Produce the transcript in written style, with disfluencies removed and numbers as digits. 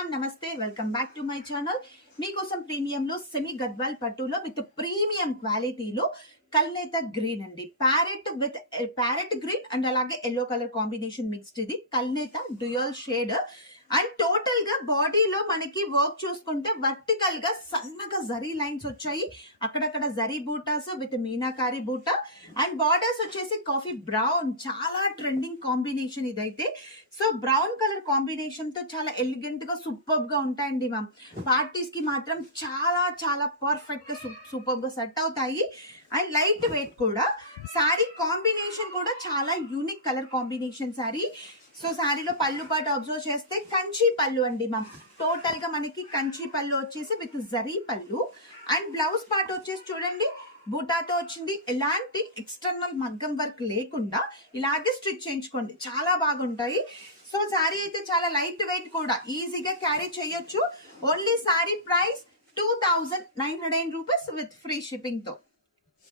Ma'am, నమస్తే. Welcome back to my channel. మీకోసం ప్రీమియంలో semi Gadwal పట్టులో విత్ ప్రీమియం క్వాలిటీలో కల్నేత గ్రీన్ అండి. ప్యారెట్ గ్రీన్ అండ్ అలాగే ఎల్లో కలర్ కాంబినేషన్ మిక్స్డ్. ఇది కల్నేత డ్యూయల్ షేడ్ అండ్ టోటల్ గా బాడీలో మనకి వర్క్ చూసుకుంటే వర్టికల్ గా సన్నగా జరీ లైన్స్ వచ్చాయి. అక్కడక్కడ జరీ బూటాస్ విత్ మీనాకారి బూటా అండ్ బార్డర్స్ వచ్చేసి కాఫీ బ్రౌన్. చాలా ట్రెండింగ్ కాంబినేషన్ ఇదైతే. సో బ్రౌన్ కలర్ కాంబినేషన్ తో చాలా ఎలిగెంట్ గా సూపర్ గా ఉంటాయండి మ్యామ్. పార్టీస్ కి మాత్రం చాలా చాలా పర్ఫెక్ట్ గా సూపర్ గా సెట్ అవుతాయి. అండ్ లైట్ వెయిట్ కూడా. శారీ కాంబినేషన్ కూడా చాలా unique colour combination sari. So శారీలో పళ్ళు పాటు అబ్జర్వ్ చేస్తే కంచి పళ్ళు అండి మ్యామ్. టోటల్ గా మనకి కంచి పళ్ళు వచ్చేసి విత్ జరీ పళ్ళు అండ్ బ్లౌజ్ పార్ట్ వచ్చేసి చూడండి బూటాతో వచ్చింది. ఎలాంటి ఎక్స్టర్నల్ మగ్గం వర్క్ లేకుండా ఇలాగే స్టిచ్ చేయించుకోండి, చాలా బాగుంటాయి. సో శారీ అయితే చాలా లైట్ వెయిట్ కూడా, ఈజీగా క్యారీ చేయొచ్చు. Only sari price 2900 rupees with free shipping తో.